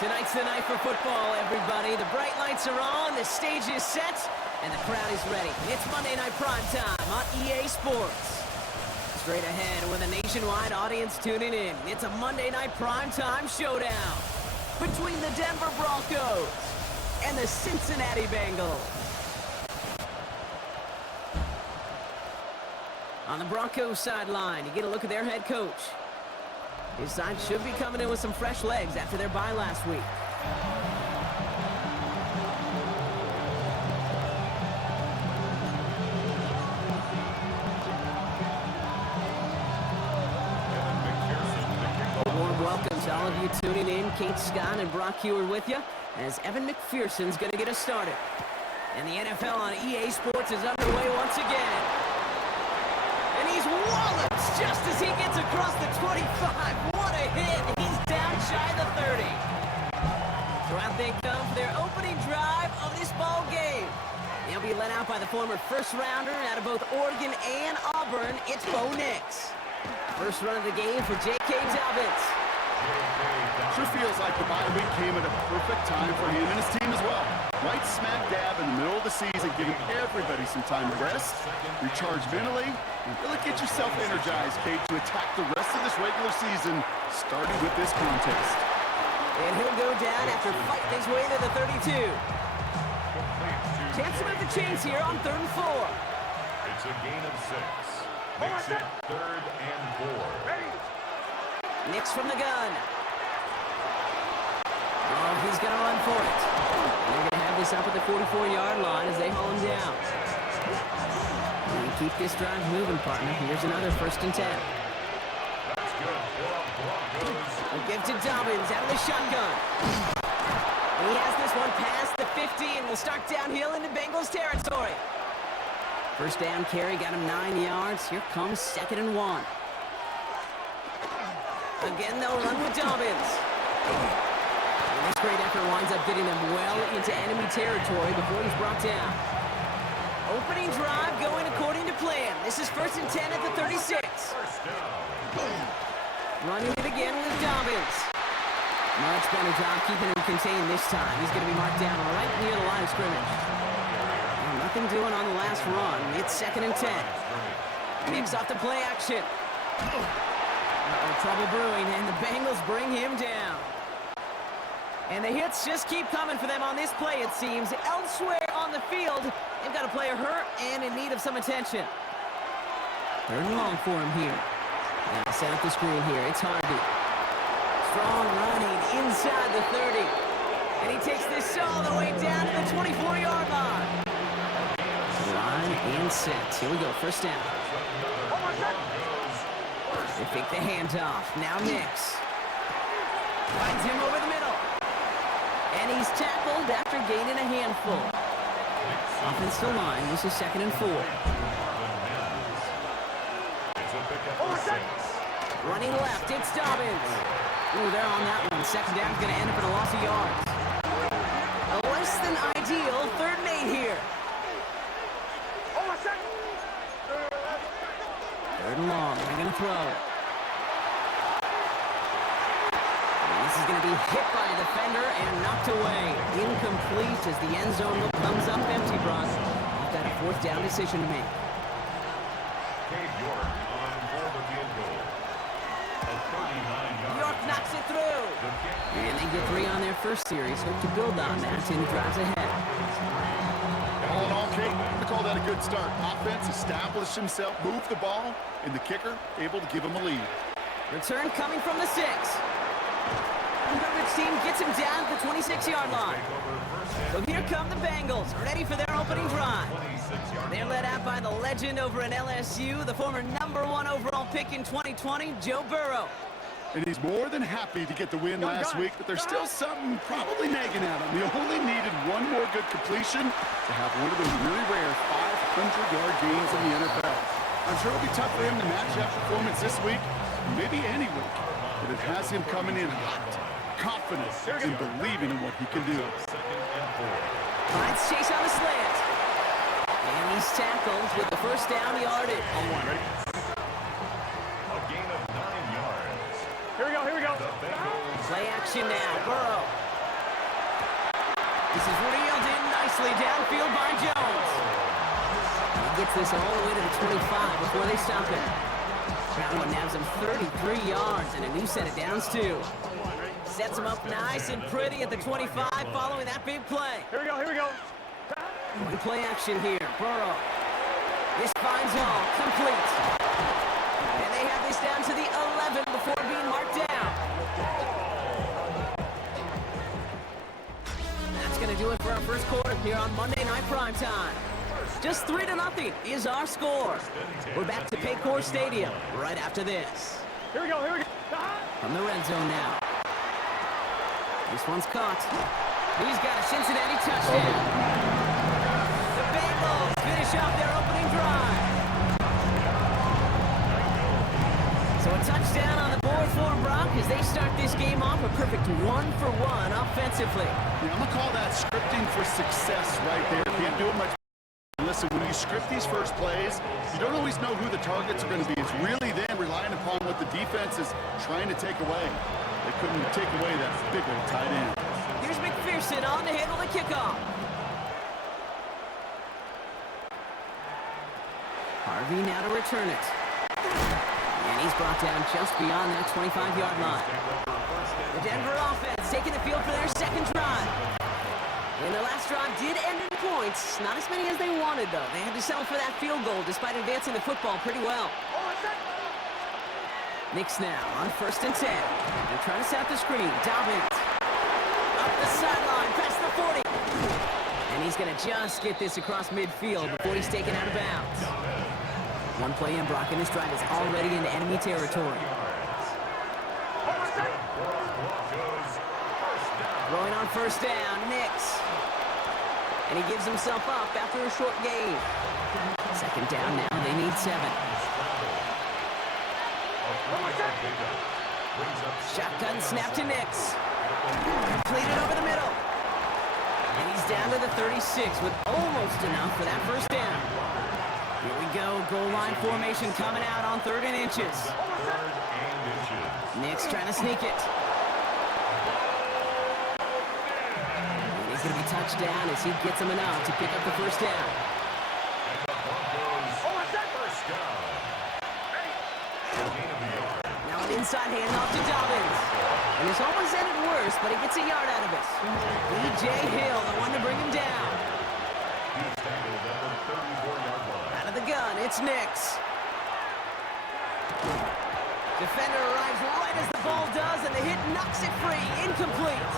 Tonight's the night for football, everybody. The bright lights are on, the stage is set, and the crowd is ready. It's Monday Night Primetime on EA Sports. Straight ahead with a nationwide audience tuning in. It's a Monday Night Primetime showdown between the Denver Broncos and the Cincinnati Bengals. On the Broncos sideline, you get a look at their head coach. His side should be coming in with some fresh legs after their bye last week. A warm welcome to all of you tuning in. Kate Scott and Brock Hewer with you as Evan McPherson's going to get us started. And the NFL on EA Sports is underway once again. And he's walloped just as he gets across the 25. What a hit. He's down shy of the 30. So out they come for their opening drive of this ball game. They'll be led out by the former first-rounder out of both Oregon and Auburn. It's Bo Nix. First run of the game for J.K. Dobbins. Sure feels like the bye week came at a perfect time for him and his team as well. Right smack dab in the middle of the season, giving everybody some time to rest, recharge mentally, and really get yourself energized, Kate, to attack the rest of this regular season, starting with this contest. And he'll go down after fighting his way to the 32. Chance to move the chains here on 3rd and 4. It's a gain of 6. Makes it 3rd and 4. Ready? Nix from the gun. Oh, he's going to run for it. They're going to have this up at the 44-yard line as they haul him down. And keep this drive moving, partner. Here's another 1st and 10. That's good. A give to Dobbins out of the shotgun. And he has this one past the 50 and will start downhill into Bengals territory. First down carry got him 9 yards. Here comes 2nd and 1. Again, they'll run with Dobbins. And this great effort winds up getting them well into enemy territory before he's brought down. Opening drive going according to plan. This is 1st and 10 at the 36. Running it again with Dobbins. Much better job keeping him contained this time. He's going to be marked down right near the line of scrimmage. Well, nothing doing on the last run. It's 2nd and 10. Nix off the play action. Trouble brewing, and the Bengals bring him down. And the hits just keep coming for them on this play, it seems. Elsewhere on the field, they've got a player hurt and in need of some attention. 3rd and long for him here. Now set up the screen here. It's Hardy. Strong running inside the 30. And he takes this all the way down to the 24-yard line. Line and set. Here we go, 1st down. They fake the handoff. Now Nix. Finds him over the middle. And he's tackled after gaining a handful. Offensive line. This is 2nd and 4. Running left. It's Dobbins. Ooh, they're on that one. 2nd down is going to end up in a loss of yards. A less than ideal 3rd and 8 here. 3rd and long. They're going to throw. And this is going to be hit by a defender and knocked away. Incomplete as the end zone look comes up empty, Brock. You've got a 4th down decision to make. York knocks it through. And they get 3 on their first series. Hope to build on that in the drives ahead. All in all, Kate, I call that a good start. Offense established himself, moved the ball, and the kicker able to give him a lead. Return coming from the 6. The coverage team gets him down at the 26-yard line. So here come the Bengals, ready for their opening drive. They're led out by the legend over in LSU, the former #1 overall pick in 2020, Joe Burrow. And he's more than happy to get the win last week, but there's still something probably nagging at him. He only needed one more good completion to have one of those really rare 500-yard games in the NFL. I'm sure it'll be tough for him to match that performance this week, maybe any week, but it has him coming in hot, confident, and believing in what he can do. Finds Chase on the slant. And he's tackled with the 1st down yardage. A gain of 9 yards. Here we go. Play action now. Burrow This is reeled in nicely downfield by Jones. He gets this all the way to the 25 before they stop him. That one nabs him 33 yards and a new set of downs, too. Sets him up nice and pretty at the 25 following that big play. Here we go. One play action here. Burrow. This finds all. Complete. And they have this down to the 11 before being marked down. That's going to do it for our first quarter here on Monday Night Primetime. Just 3-0 is our score. We're back to Paycor Stadium right after this. Here we go. From the red zone now. This one's caught. He's got a Cincinnati touchdown. The Bengals finish off their opening drive. So a touchdown on the board for Brock as they start this game off a perfect 1-for-1 offensively. Yeah, I'm going to call that scripting for success right there. Can't do it much. Listen, when you script these first plays, you don't always know who the targets are going to be. It's really then relying upon what the defense is trying to take away. They couldn't take away that big old tight end. Here's McPherson on to handle the kickoff. Harvey now to return it. And he's brought down just beyond that 25-yard line. The Denver offense taking the field for their second drive. And the last drive did end in points. Not as many as they wanted, though. They had to settle for that field goal despite advancing the football pretty well. Knicks now on 1st and 10. They're trying to set up the screen. Dobbins up the sideline, past the 40. And he's going to just get this across midfield before he's taken out of bounds. One play in, Brock, and this drive is already into enemy territory. Throwing on 1st down, Knicks. And he gives himself up after a short gain. 2nd down now, they need 7. Shotgun snap to Knicks. Completed over the middle. And he's down to the 36 with almost enough for that 1st down. Here we go. Goal line formation coming out on 3rd and inches. Knicks trying to sneak it. And he's going to be touched down as he gets him enough to pick up the 1st down. Inside handoff to Dobbins. And this almost ended worse, but he gets a yard out of it. B.J. Hill, the one to bring him down. Out of the gun, it's Knicks. Defender arrives right as the ball does, and the hit knocks it free. Incomplete.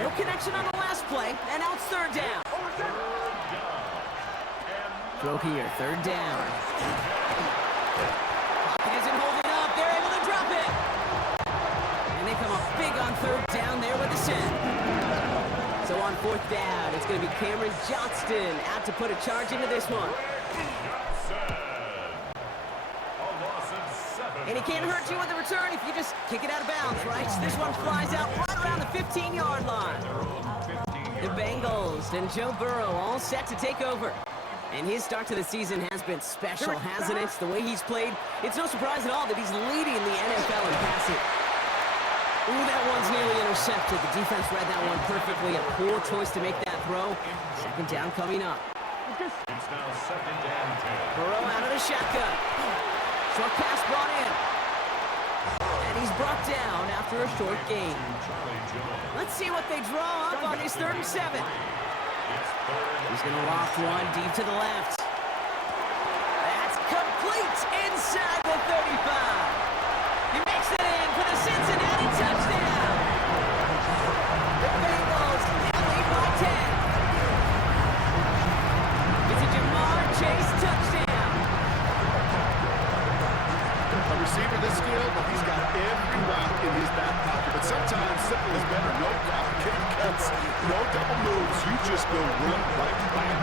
No connection on the last play, and now it's 3rd down. Throw here, 3rd down. Isn't holding up. They're able to drop it. And they come up big on 3rd down there with the send. So on 4th down, it's going to be Cameron Johnston out to put a charge into this one. And he can't hurt you with the return if you just kick it out of bounds, right? So this one flies out right around the 15-yard line. The Bengals and Joe Burrow all set to take over. And his start to the season has been special, hasn't it? The way he's played, it's no surprise at all that he's leading the NFL in passing. Ooh, that one's nearly intercepted. The defense read that one perfectly. A poor choice to make that throw. 2nd down coming up. It's now 2nd and 10. Burrow out of the shotgun. Short pass brought in. And he's brought down after a short gain. Let's see what they draw up on his 3rd and 7. He's going to loft one deep to the left. That's complete inside the 35. He makes it in for the Cincinnati touchdown. The Bengals now lead by 10. It's a Jamar Chase touchdown. A receiver this skilled, but he's got every route in his back pocket. But sometimes simple is better. No complicated cuts, no double moves. You just go run right back.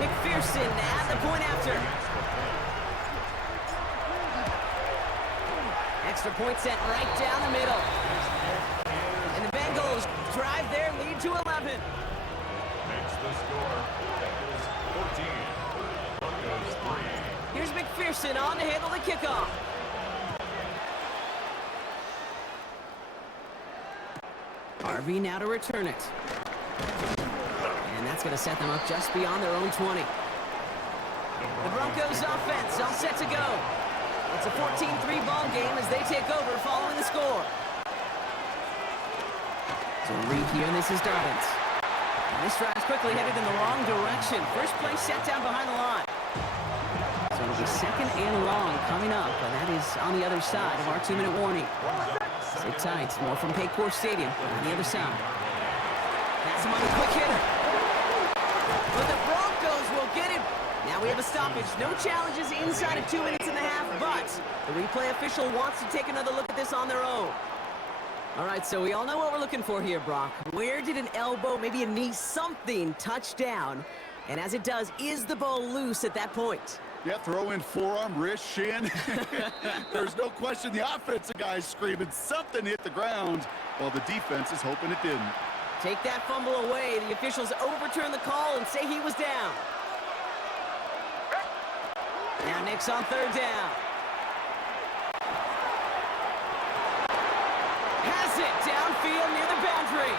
McPherson at the point after. Extra point set right down the middle. And the Bengals drive their lead to 11. Makes the score. Bengals 14. Broncos 3. Here's McPherson. McPherson on to handle the kickoff. Harvey now to return it. And that's going to set them up just beyond their own 20. The Broncos offense all set to go. It's a 14-3 ball game as they take over following the score. So Reed here, and this is Dobbins. And this drive's quickly headed in the wrong direction. First play set down behind the line. So it'll be second and long coming up, and that is on the other side of our 2-minute warning. Sit tight, more from Paycor Stadium on the other side. That's him on the quick hitter. But the Broncos will get it. Now we have a stoppage. No challenges inside of 2 minutes and a half, but the replay official wants to take another look at this on their own. All right, so we all know what we're looking for here, Brock. Where did an elbow, maybe a knee, something touch down? And as it does, is the ball loose at that point? Yeah, throw in forearm, wrist, shin. There's no question the offensive guy's screaming something hit the ground while the defense is hoping it didn't. Take that fumble away. The officials overturn the call and say he was down. Now Nick's on third down. Has it downfield near the boundary.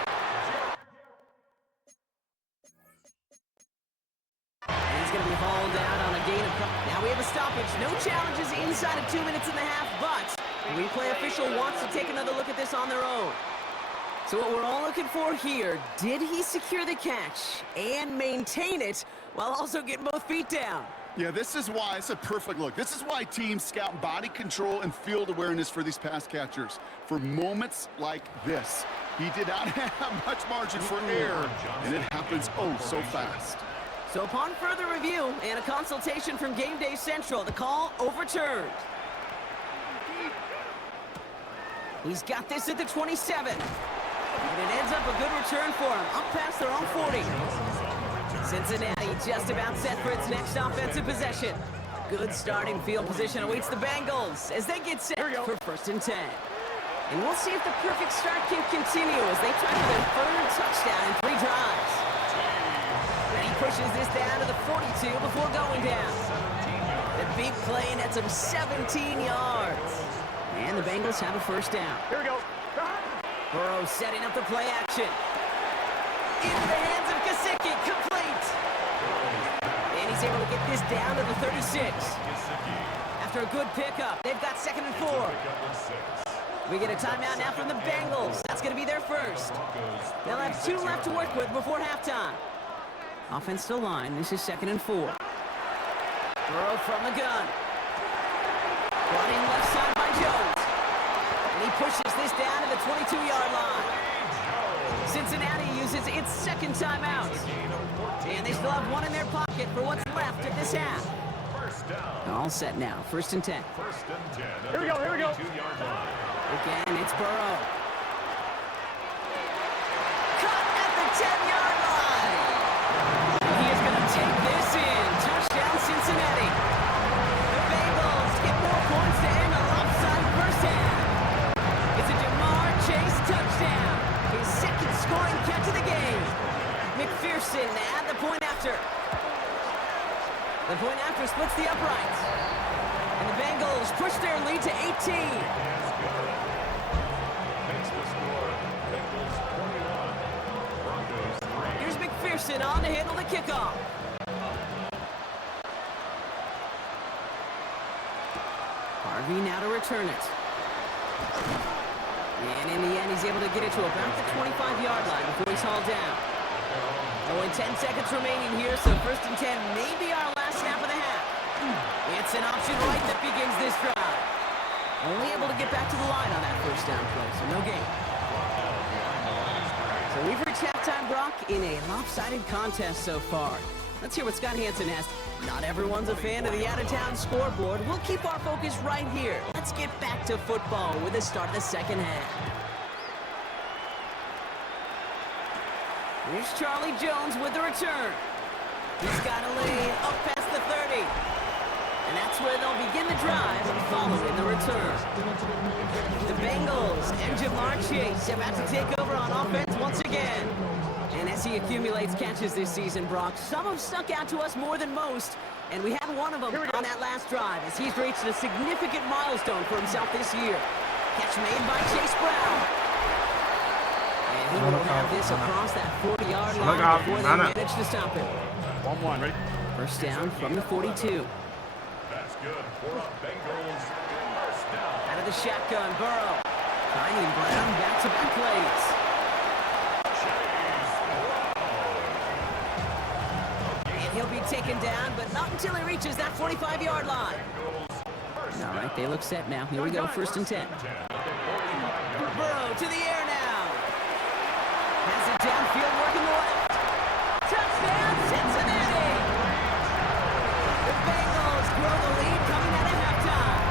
And he's going to be hauled out on a gain of... Now we have a stoppage. No challenges inside of 2 minutes and a half, but the replay official wants to take another look at this on their own. So what we're all looking for here, did he secure the catch and maintain it while also getting both feet down? Yeah, this is why it's a perfect look. This is why teams scout body control and field awareness for these pass catchers. For moments like this, he did not have much margin for error, and it happens oh so fast. So upon further review and a consultation from Game Day Central, the call overturned. He's got this at the 27. And it ends up a good return for him, up past their own 40. Cincinnati just about set for its next offensive possession. Good starting field position awaits the Bengals as they get set for 1st and 10. And we'll see if the perfect start can continue as they try for their third touchdown in 3 drives. And he pushes this down to the 42 before going down. The big play nets him 17 yards. And the Bengals have a 1st down. Here we go. Burrow setting up the play action. Into the hands of Gesicki, complete. And he's able to get this down to the 36. After a good pickup, they've got 2nd and 4. We get a timeout now from the Bengals. That's going to be their first. They'll have 2 left to work with before halftime. Offense still line. This is 2nd and 4. Burrow from the gun. Brought in left side by Jones. And he pushes this down to the 22-yard line. Cincinnati uses its 2nd timeout. And they still have 1 in their pocket for what's left of this half. All set now. 1st and 10. Here we go, here we go. 2-yard line. Again, it's Burrow. Cut at the 10-yard line. He is going to take this in. Touchdown, Cincinnati. The Bengals get more points to end a lopsided first half. It's a Jamar Chase touchdown. His 2nd scoring catch of the game. McPherson at the point after. The point after splits the uprights. And the Bengals push their lead to 18. Here's McPherson on to handle the kickoff. Harvey now to return it. And in the end, he's able to get it to about the 25-yard line before he's hauled down. Only 10 seconds remaining here, so 1st and 10 may be our last snap of the half. It's an option right that begins this drive. Only able to get back to the line on that 1st down play, so no gain. So we've reached halftime, Brock, in a lopsided contest so far. Let's hear what Scott Hansen has. Not everyone's a fan of the out-of-town scoreboard. We'll keep our focus right here. Let's get back to football with the start of the 2nd half. Here's Charlie Jones with the return. He's got to lay up past the 30. And that's where they'll begin the drive following the return. The Bengals and Jamar Chase about to take over on offense once again. And as he accumulates catches this season, Brock, some have stuck out to us more than most. And we had one of them on that last drive as he's reached a significant milestone for himself this year. Catch made by Chase Brown. And he will have this across that 40-yard line before they manage to stop him. 1-1, ready? First down from the 42. That's good for a Bengals first down. Out of the shotgun, Burrow. Finding Brown back-to-back plays. And he'll be taken down, but not until he reaches that 45-yard line. All right, they look set now. Here we go, first and 10. Burrow to the air now. Has it downfield, working the left. Touchdown, Cincinnati! The Bengals grow the lead coming out of halftime.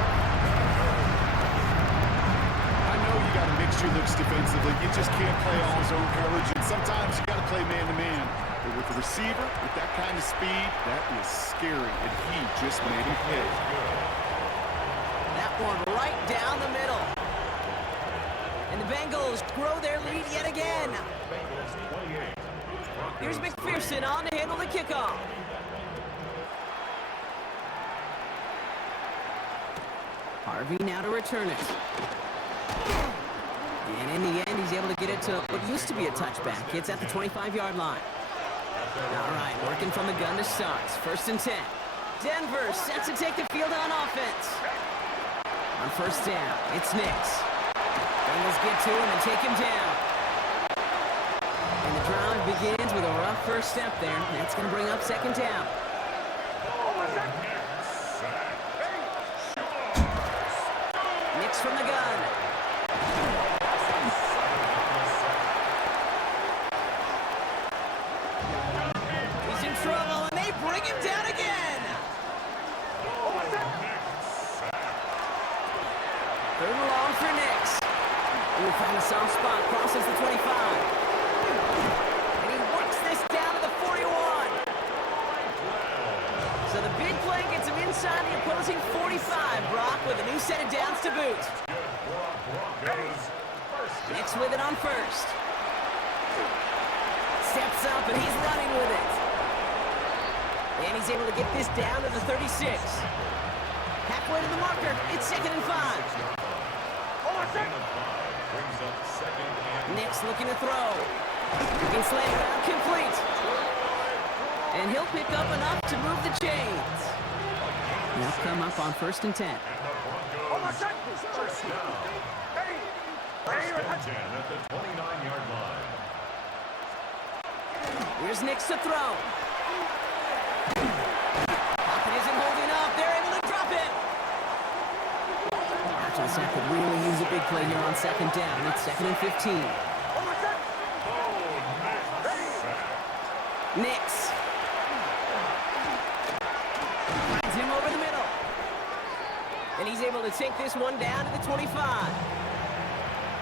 I know you got to mix your looks defensively. You just can't play all zone coverage, and sometimes you got to play man-to-man. But with the receiver, with that kind of speed, that is scary, and he just made him pay. That one right down the middle. And the Bengals grow their lead yet again. Here's McPherson on to handle the kickoff. Harvey now to return it. And in the end, he's able to get it to what used to be a touchback. It's at the 25-yard line. All right, working from the gun to start. First and 10. Denver set to take the field on offense. On first down, it's Nix. Bengals get to him and take him down. And the drive begins with a rough first step there. That's going to bring up second down. Nix from the gun. He's in trouble, and they bring him down again. Third and long for Nix. Ooh, found a soft spot, crosses the 25. And he works this down to the 41. So the big play gets him inside the opposing 45, Brock, with a new set of downs to boot. Nix with it on first. Steps up, and he's running with it. And he's able to get this down to the 36. Halfway to the marker, it's second and 5. Nix looking to throw. Looking slanted around, complete. And he'll pick up enough to move the chains. They'll come up on first and 10. First down. First and 10 at the 29-yard line. Here's Nix to throw. Pocket isn't holding up. They're able to drop it. After the sack could really use a big play here on second down. It's second and 15. Nix. Finds him over the middle. And he's able to take this one down to the 25.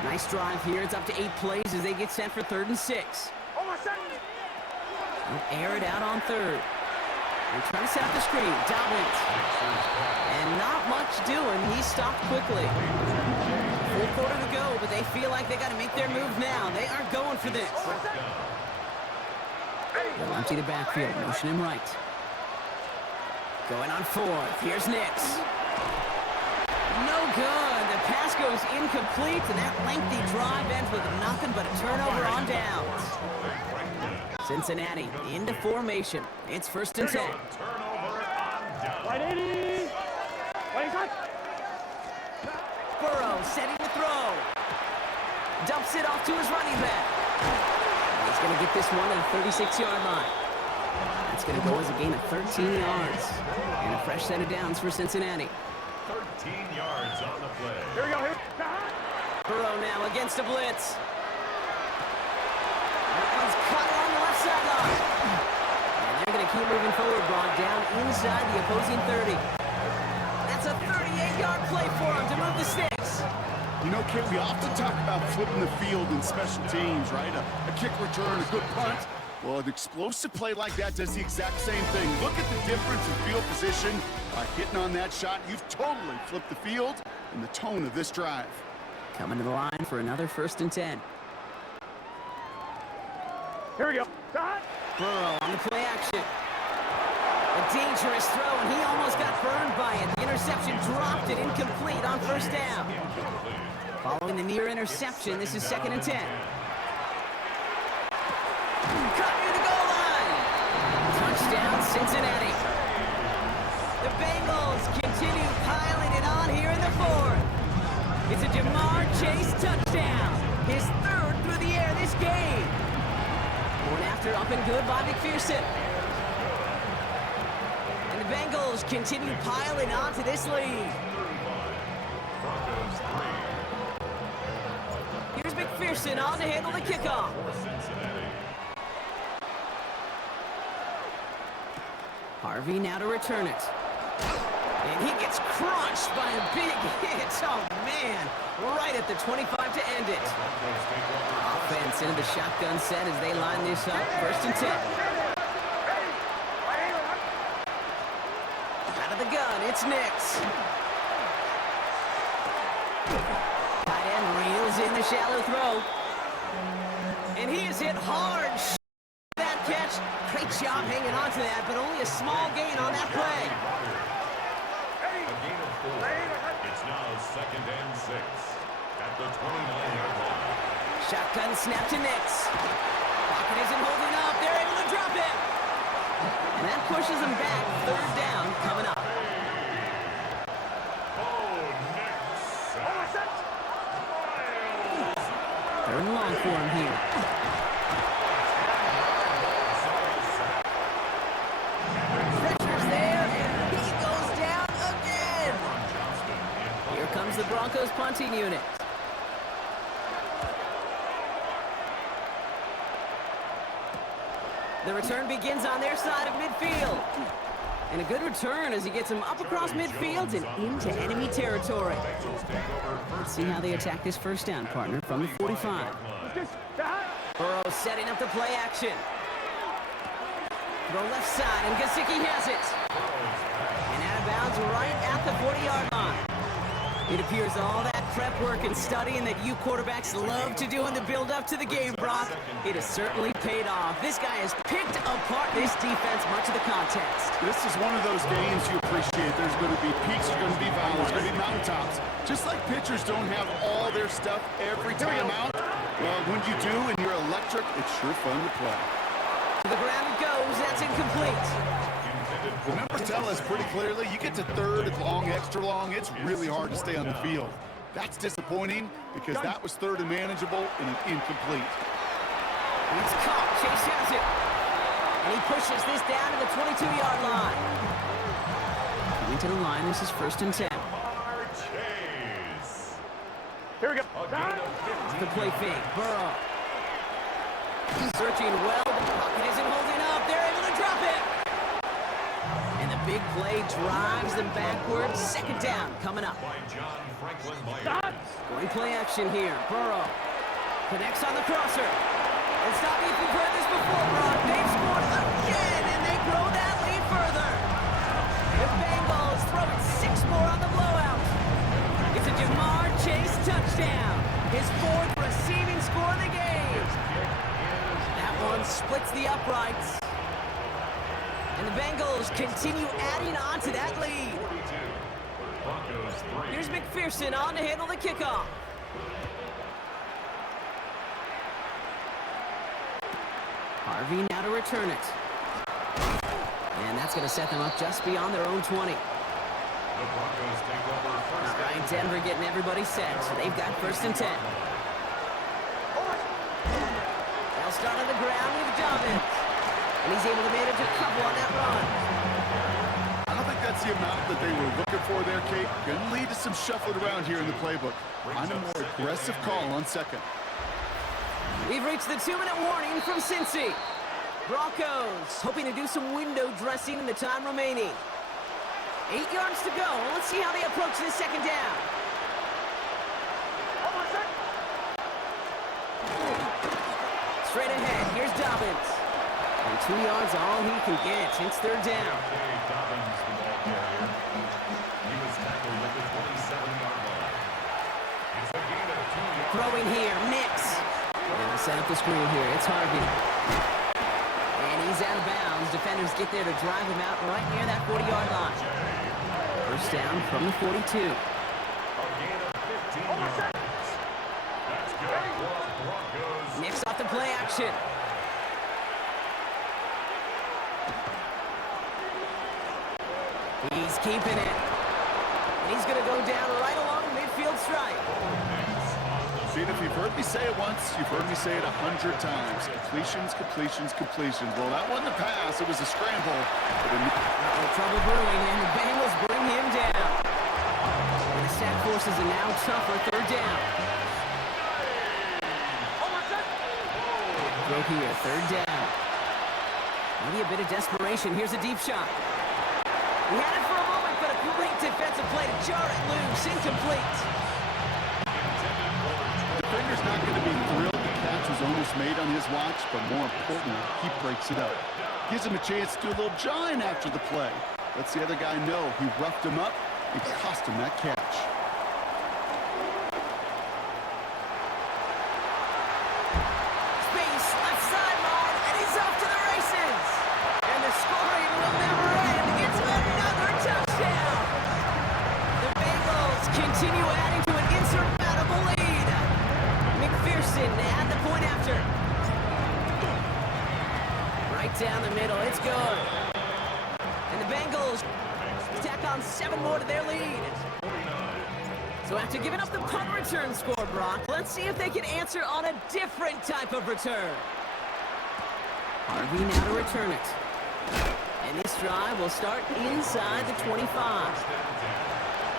Nice drive here. It's up to 8 plays as they get set for third and 6. They'll air it out on third. They're trying to set up the screen. Dobbins. And not much doing. He stopped quickly. Full quarter to go, but they feel like they got to make their move now. They aren't going for this. They'll empty the backfield. Motion him right. Going on fourth. Here's Nix. No good. The pass goes incomplete, and that lengthy drive ends with nothing but a turnover on downs. Cincinnati into formation. It's first and 10. Burrow setting the throw. Dumps it off to his running back. And he's going to get this one at the 36-yard line. That's going to go as a gain of 13 yards. And a fresh set of downs for Cincinnati. 13 yards on the play. Here we go. Burrow now against a blitz. That one's cut on the left sideline. And they're going to keep moving forward, brought down inside the opposing 30. That's a 38-yard play for him to move the sticks. You know, Kate, we often talk about flipping the field in special teams, right? A kick return, a good punt. Well, an explosive play like that does the exact same thing. Look at the difference in field position. By hitting on that shot, you've totally flipped the field and the tone of this drive. Coming to the line for another first and 10. Here we go. Burrow on the play action. A dangerous throw, and he almost got burned by it. The interception dropped it incomplete on first down. Following the near interception, this is 2nd and 10. Cut near the goal line. Touchdown, Cincinnati. The Bengals continue piling it on here in the 4th. It's a Jamar Chase touchdown. His 3rd through the air this game. Going after up and good by McPherson. And the Bengals continue piling on to this lead. Here's McPherson on to handle the kickoff. Harvey now to return it. And he gets crushed by a big hit. Oh, man. Right at the 25 to end it. Offense into the shotgun set as they line this up. 1st and 10. Out of the gun, it's Nix. Tight end reels in the shallow throw. And he is hit hard. That catch. Great job hanging on to that, but only a small gain on that play. It's now 2nd and 6 at the 29-yard line. Shotgun snap to Nix. Pocket isn't holding up. They're able to drop it. And that pushes them back. 3rd down coming up. Third and long for him here. Pressure's there, and he goes down again. Here comes the Broncos punting unit. The return begins on their side of midfield. And a good return as he gets him up across midfield and into enemy territory. Let's see how they attack this 1st down, partner, from the 45. Burrow setting up the play action. Throw left side, and Gesicki has it. And out of bounds right at the 40-yard line. It appears all that prep work and studying that you quarterbacks love to do in the build-up to the game, Brock, it has certainly paid off. This guy has picked apart this defense much of the contest. This is one of those games you appreciate. There's going to be peaks, there's going to be valleys, there's going to be mountaintops. Just like pitchers don't have all their stuff every time out, well, when you do and you're electric, it's sure fun to play. To the ground it goes. That's incomplete. The numbers tell us pretty clearly, you get to 3rd and long, extra long, it's really hard to stay on the field. That's disappointing because that was 3rd and manageable and an incomplete. It's caught. Chase has it. And he pushes this down to the 22-yard line. Into the line, this is 1st and 10. Here we go. The play fake. Burrow. Searching well. The pocket isn't holding up. They're able to drop it. And the big play drives them backwards. 2nd down coming up. Going play action here. Burrow connects on the crosser. And stop me if you've heard this before, Brock. They've scored again, and they grow that lead further. The Bengals throwing 6 more on the blowout. It's a Jamar Chase touchdown. His 4th receiving score of the game. That one splits the uprights. And the Bengals continue adding on to that lead. Here's McPherson on to handle the kickoff. Harvey now to return it. And that's going to set them up just beyond their own 20. All right, Denver getting everybody set. So they've got 1st and 10. They'll start on the ground with Dobbins. And he's able to manage a couple on that run. I don't think that's the amount that they were looking for there, Kate. Going to lead to some shuffling around here in the playbook. On a more aggressive call on 2nd. We've reached the 2-minute warning from Cincy. Broncos hoping to do some window dressing in the time remaining. 8 yards to go. Let's see how they approach this 2nd down. Straight ahead, here's Dobbins. And 2 yards all he can get. It's 3rd down. Throwing here, Nix. And a set up the screen here. It's Harvey. And he's out of bounds. Defenders get there to drive him out right near that 40-yard line. First down from the 42. A gain of 15 yards. That's good for the Broncos. Nips off the play action. He's keeping it. And he's going to go down right along the midfield stripe. See, if you've heard me say it once, you've heard me say it 100 times. Completions, completions, completions. Well, that wasn't a pass. It was a scramble. Trouble brewing, and the Bengals bring him down. And the sack forces a now tougher third down. Throw here, third down. Maybe a bit of desperation. Here's a deep shot. He had it for a moment, but a great defensive play to jar it loose. Incomplete. Defender's not going to be thrilled the catch was almost made on his watch, but more importantly, he breaks it up. Gives him a chance to do a little jawing after the play. Lets the other guy know he roughed him up and cost him that catch. Space, left sideline, and he's off to the races. And the scoring will never end. It's another touchdown. The Bengals continue adding to an insurmountable lead. McPherson at the point after. Right down the middle, it's good. And the Bengals tack on 7 more to their lead. So after giving up the punt return score, Brock, let's see if they can answer on a different type of return. Harvey now to return it. And this drive will start inside the 25.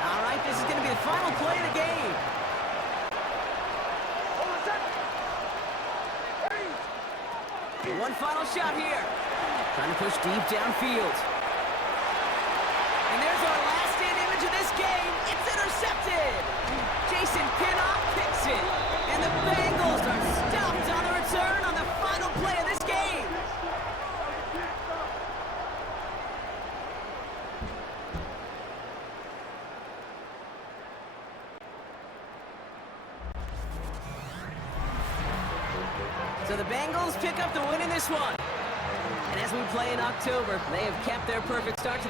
All right, this is going to be the final play of the game. One final shot here. Trying to push deep downfield. And there's our last stand image of this game. It's intercepted. Jason Pinnock picks it. And the Bengals are stopped on the return on the final play of this game. So the Bengals pick up the win in this one. And as we play in October, they have kept their perfect start to the